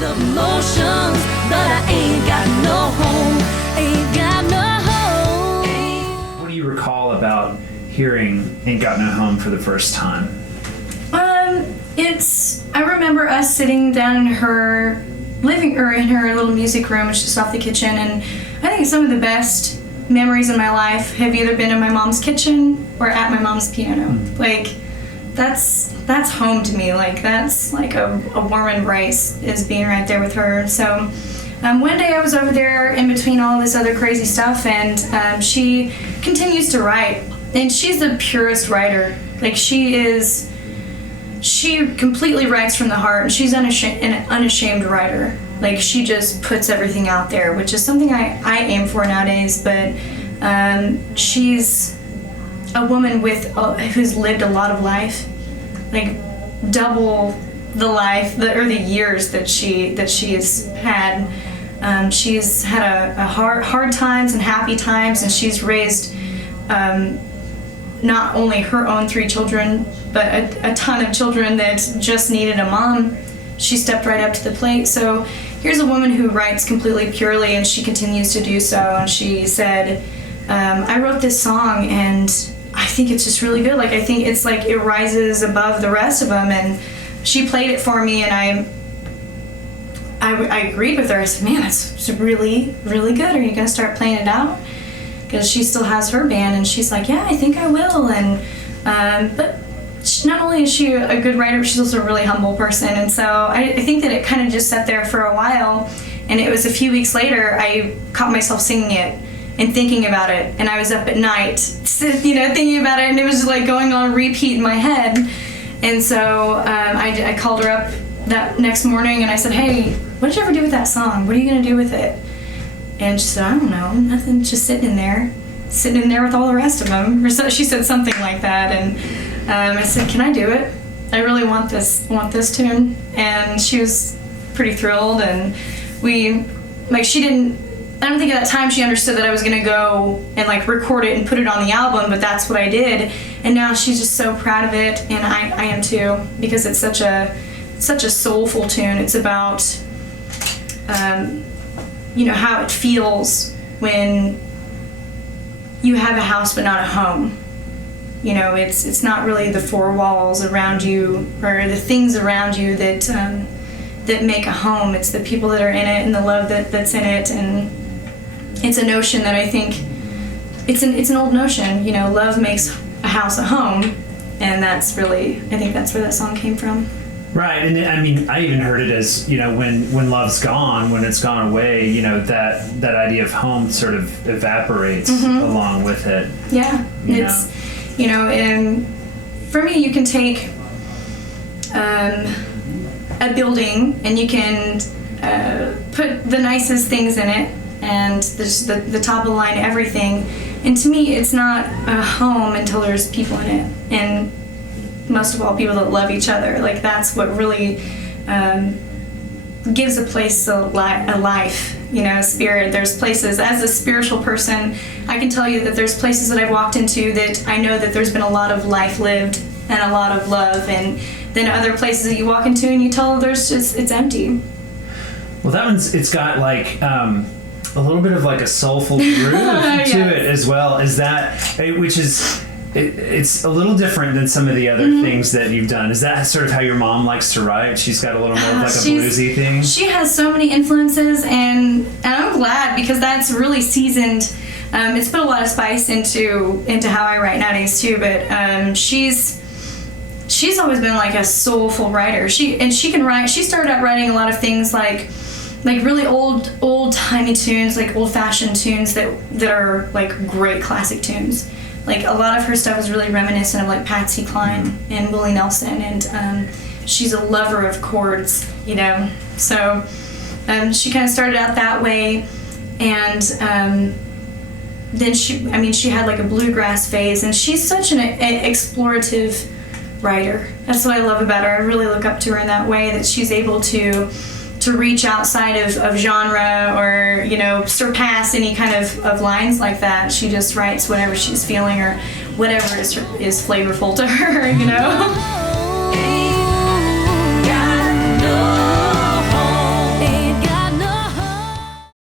the motions, but I ain't got no home, ain't got no home. What do you recall about hearing Ain't Got No Home for the first time? I remember us sitting down in her in her little music room, which is just off the kitchen, and I think some of the best memories in my life have either been in my mom's kitchen or at my mom's piano. Like, that's home to me. Like, that's like a warm embrace, is being right there with her. So one day I was over there in between all this other crazy stuff, and she continues to write, and she's the purest writer. Like, she completely writes from the heart, and she's an unashamed writer. Like, she just puts everything out there, which is something I aim for nowadays. But she's a woman who's lived a lot of life, like double the life or the years that she has had. She's had a hard times and happy times, and she's raised not only her own 3 children, but a ton of children that just needed a mom. She stepped right up to the plate. So here's a woman who writes completely purely, and she continues to do so. And she said, I wrote this song, and I think it's just really good. Like, I think it's like it rises above the rest of them. And she played it for me, and I agreed with her. I said, man, that's really, really good. Are you going to start playing it out? Because she still has her band, and she's like, yeah, I think I will. And but not only is she a good writer, but she's also a really humble person. And so I think that it kind of just sat there for a while, and it was a few weeks later I caught myself singing it and thinking about it, and I was up at night, thinking about it, and it was just like going on repeat in my head. And so I called her up that next morning, and I said, hey, what did you ever do with that song? What are you going to do with it? And she said, I don't know, nothing, just sitting in there with all the rest of them. Or so she said something like that, and I said, can I do it? I really want this tune. And she was pretty thrilled, and I don't think at that time she understood that I was gonna go and like record it and put it on the album, but that's what I did. And now she's just so proud of it, and I am too, because it's such a soulful tune. It's about how it feels when you have a house but not a home. It's not really the 4 walls around you or the things around you that make a home. It's the people that are in it and the love that's in it. And it's a notion that I think it's an old notion. Love makes a house a home, and I think that's where that song came from. Right, and I mean, I even heard it as, when love's gone, when it's gone away, that idea of home sort of evaporates along with it. Yeah, and for me, you can take a building and you can put the nicest things in it and the top of the line everything, and to me, it's not a home until there's people in it, and most of all, people that love each other. Like, that's what really gives a place a life, a spirit. There's places, as a spiritual person, I can tell you that there's places that I've walked into that I know that there's been a lot of life lived and a lot of love, and then other places that you walk into and you tell it's empty. Well, that one's, it's got like a little bit of like a soulful groove Yes. to it as well, which is... It's a little different than some of the other things that you've done. Is that sort of how your mom likes to write? She's got a little more of like a bluesy thing? She has so many influences, and I'm glad, because that's really seasoned. It's put a lot of spice into how I write nowadays too, but she's always been like a soulful writer. She can write. She started out writing a lot of things like really old-timey tunes, like old-fashioned tunes that are like great classic tunes. Like, a lot of her stuff is really reminiscent of like Patsy Cline and Willie Nelson, and she's a lover of chords, So she kind of started out that way, and then she had like a bluegrass phase, and she's such an explorative writer. That's what I love about her. I really look up to her in that way, that she's able to reach outside of genre or, surpass any kind of lines like that. She just writes whatever she's feeling or whatever is flavorful to her,